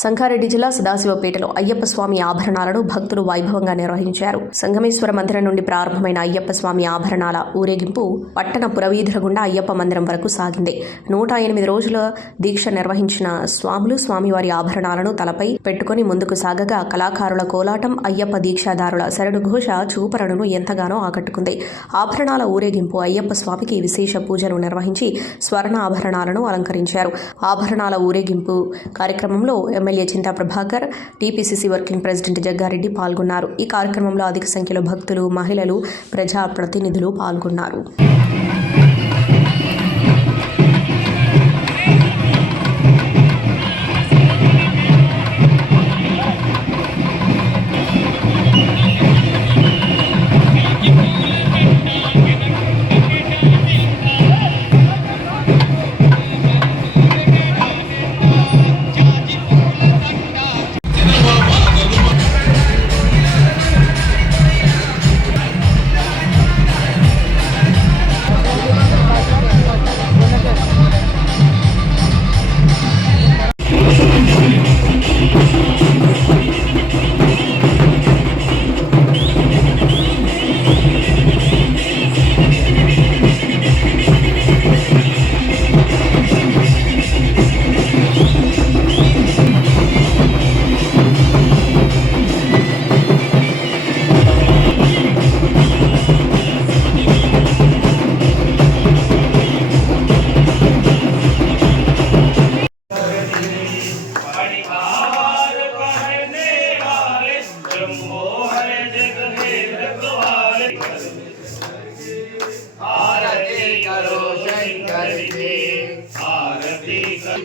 సంగారెడ్డి జిల్లా సదాశివపేటలో అయ్యప్ప స్వామి ఆభరణాలను భక్తులు వైభవంగా నిర్వహించారు. సంగమేశ్వర మందిరం నుండి ప్రారంభమైన అయ్యప్ప స్వామి ఆభరణాల ఊరేగింపు పట్టణ పురవీధుల గుండా అయ్యప్ప మందిరం వరకు సాగింది. 108 రోజుల దీక్ష నిర్వహించిన స్వాములు స్వామివారి ఆభరణాలను తలపై పెట్టుకుని ముందుకు సాగగా కళాకారుల కోలాటం, అయ్యప్ప దీక్షాదారుల శరణు ఘోష చూపరులను ఎంతగానో ఆకట్టుకుంది. ఆభరణాల ఊరేగింపు అయ్యప్ప స్వామికి విశేష పూజలు నిర్వహించి స్వర్ణ ఆభరణాలను అలంకరించారు. ఆభరణాల ఊరేగింపు కార్యక్రమంలో MLA Chinta Prabhakar, TPCC working president Jaggareddy పాల్గొన్నారు. ఈ కార్యక్రమంలో అధిక సంఖ్యలో భక్తులు, మహిళలు, ప్రజా ప్రతినిధులు పాల్గొన్నారు.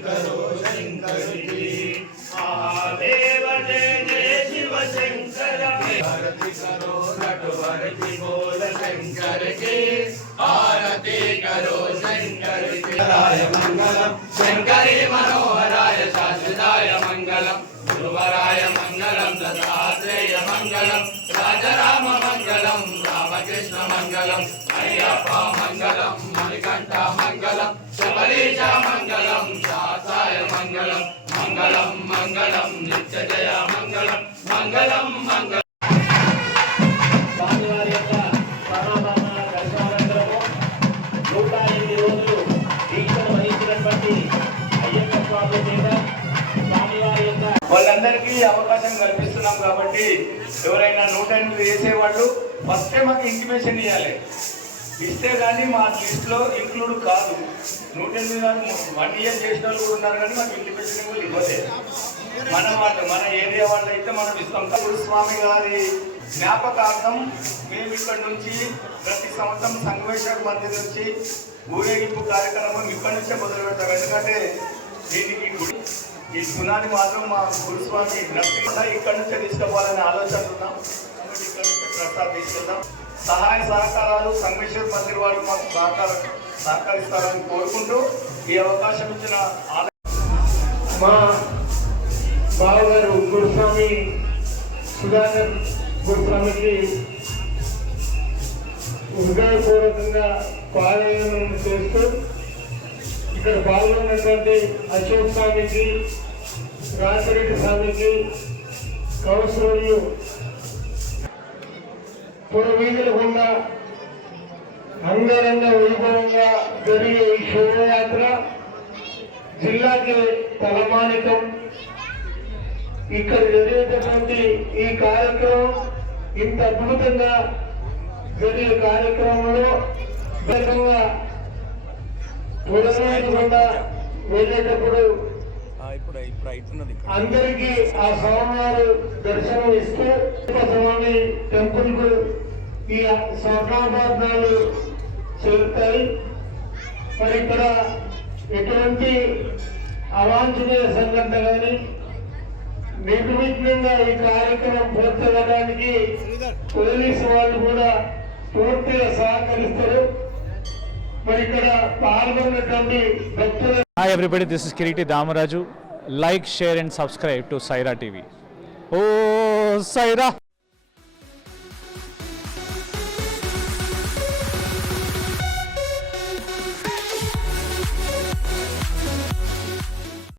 करो शंकर जी महादेव जय जय शिव शंकर आरती करो नटवर की बोल शंकर की आरती करो शंकर की राय मंगलम शंकरी मनोहराय शाश्वताय मंगलम गुरुवराय मंगलम दत्तात्रेय मंगलम राजराम मंगलम रामकृष्ण मंगलम अय्यप्पा मंगलम मणिकंठ मंगलम शबरीश मंगलम शास्त्राय मंगलम मंगलम मंगलम नित्य जय मंगलम मंगलम मंगलम స్వామివారి యొక్క పరమాత్మ దర్శనానంతరము 108 రోజులు దీక్షను వహించినటువంటి అయ్యప్ప స్వామి మీద స్వామివారి యొక్క వాళ్ళందరికీ అవకాశం కల్పిస్తున్నాం కాబట్టి ఎవరైనా 108 వేసేవాళ్ళు ఫస్ట్ మాకు ఇంటిమేషన్ ఇవ్వాలి. ఇస్తే కానీ మా లిస్ట్లో ఇంక్లూడ్ కాదు. 108 కానీ 1 ఇయర్ చేసిన వాళ్ళు కూడా ఉన్నారు, కానీ మాకు ఇంటిమేషన్ కూడా ఇవ్వలేదు. మన ఏరియా వాళ్ళు అయితే మనం ఇస్తాం. స్వామి గారి జ్ఞాపకార్థం మేము ఇక్కడ నుంచి ప్రతి సంవత్సరం సంగమేశ్వర మందిర్ నుంచి ఊరేగింపు కార్యక్రమం ఇక్కడి నుంచే మొదలు పెడతాం. ఎందుకంటే దీనికి ఈ గుణాన్ని మాత్రం మా గురుస్వామి ఇక్కడి నుంచే తీసుకుపోవాలని ఆలోచన ఉన్నాం. ఇక్కడ నుంచే ప్రసాద్ తీసుకెళ్తాం. సహాయ సహకారాలు సంగమేశ్వర మందిర్ వారు మాకు సహకరిస్తారని కోరుకుంటూ ఈ అవకాశం ఇచ్చిన మా బావగారు గురుస్వామి సుధాకర్ గురుస్వామికి హృదయపూర్వకంగా పారాయణం చేస్తూ ఇక్కడ పాల్గొన్నటువంటి అశోక్ స్వామికి, రాజిరెడ్డి స్వామికి, కౌన్సిలర్లు పురవీధుల గుండా అంగరంగ వైభవంగా జరిగే ఈ శోభయాత్ర జిల్లాకి తలమానికం. ఇక్కడ జరిగేటటువంటి ఈ కార్యక్రమం ఇంత అద్భుతంగా జరిగే కార్యక్రమంలో వేగంగా పురవీధుల గుండా వెళ్ళేటప్పుడు అందరికీ ఆ స్వామివారు దర్శనం ఇస్తూ స్వామి టెంపుల్ కు ఈ స్వర్ణాభరణాలు చెల్లుతాయి. మరి ఇక్కడ ఎటువంటి అవాంఛనీయ సంఘటన కానీ నిర్విఘ్నంగా ఈ కార్యక్రమం పూర్తవడానికి పోలీసు వాళ్ళు కూడా పూర్తిగా సహకరిస్తారు. మరి ఇక్కడ పాల్గొన్నటువంటి భక్తులు. Hi everybody, this is Kiriti Damaraju. Like, share and subscribe to Saira TV. Oh, Saira!